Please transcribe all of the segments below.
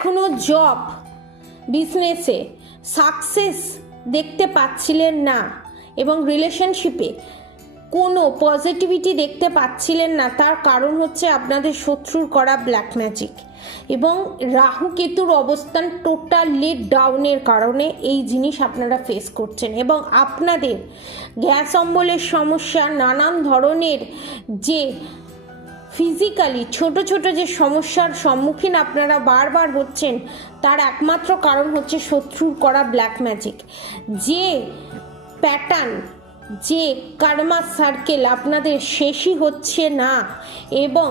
এখনো জব বিজনেসে সাকসেস দেখতে পাচ্ছিলেন না এবং রিলেশনশিপে কোনো পজিটিভিটি দেখতে পাচ্ছিলেন না, তার কারণ হচ্ছে আপনাদের শত্রুর করা ব্ল্যাক ম্যাজিক এবং রাহু কেতুর অবস্থান টোটালি ডাউনের কারণে এই জিনিস আপনারা ফেস করছেন। এবং আপনাদের গ্যাস অম্বলের সমস্যা, নানান ধরনের যে ফিজিক্যালি ছোট ছোট যে সমস্যার সম্মুখীন আপনারা বারবার হচ্ছেন, তার একমাত্র কারণ হচ্ছে শত্রুর করা ব্ল্যাক ম্যাজিক। যে প্যাটার্ন, যে কার্মা সার্কেল আপনাদের শেষই হচ্ছে না এবং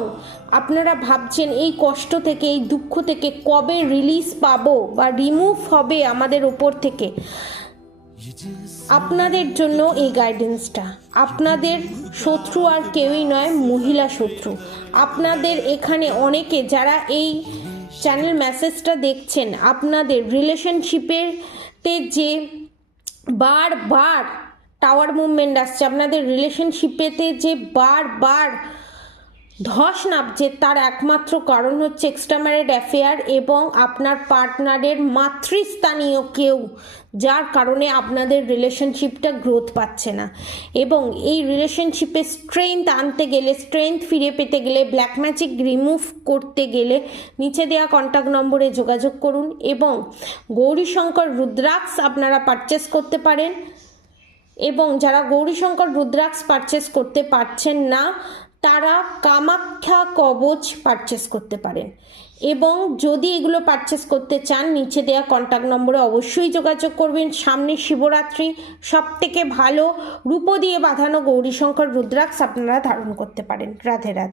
আপনারা ভাবছেন এই কষ্ট থেকে, এই দুঃখ থেকে কবে রিলিজ পাবো বা রিমুভ হবে আমাদের ওপর থেকে, আপনাদের জন্য এই গাইডেন্সটা। আপনাদের শত্রু আর কেউই নয়, মহিলা শত্রু। আপনাদের এখানে অনেকে যারা এই চ্যানেল মেসেজটা দেখছেন, আপনাদের রিলেশনশিপেতে যে বারবার টাওয়ার মুভমেন্ট আসছে, আপনাদের রিলেশনশিপেতে যে বারবার ধস নামছে, তার একমাত্র কারণ হচ্ছে এক্সট্রা ম্যারিড অ্যাফেয়ার এবং আপনার পার্টনারের মাতৃস্থানীয় কেউ, যার কারণে আপনাদের রিলেশনশিপটা গ্রোথ পাচ্ছে না। এবং এই রিলেশনশিপে স্ট্রেংথ আনতে গেলে, স্ট্রেংথ ফিরে পেতে গেলে, ব্ল্যাক ম্যাজিক রিমুভ করতে গেলে নিচে দেওয়া কন্ট্যাক্ট নম্বরে যোগাযোগ করুন এবং গৌরীশঙ্কর রুদ্রাক্ষ আপনারা পারচেস করতে পারেন। এবং যারা গৌরীশঙ্কর রুদ্রাক্ষ পারচেস করতে পারছেন না, তারা কামাখ্যা কবচ পারচেস করতে পারেন। এবং যদি এগুলো পারচেস করতে চান, নিচে দেওয়া কন্ট্যাক্ট নম্বরে অবশ্যই যোগাযোগ করবেন। সামনে শিবরাত্রি, সবথেকে ভালো রূপো দিয়ে বাঁধানো গৌরীশঙ্কর রুদ্রাক্ষ আপনারা ধারণ করতে পারেন। রাধে রাধে।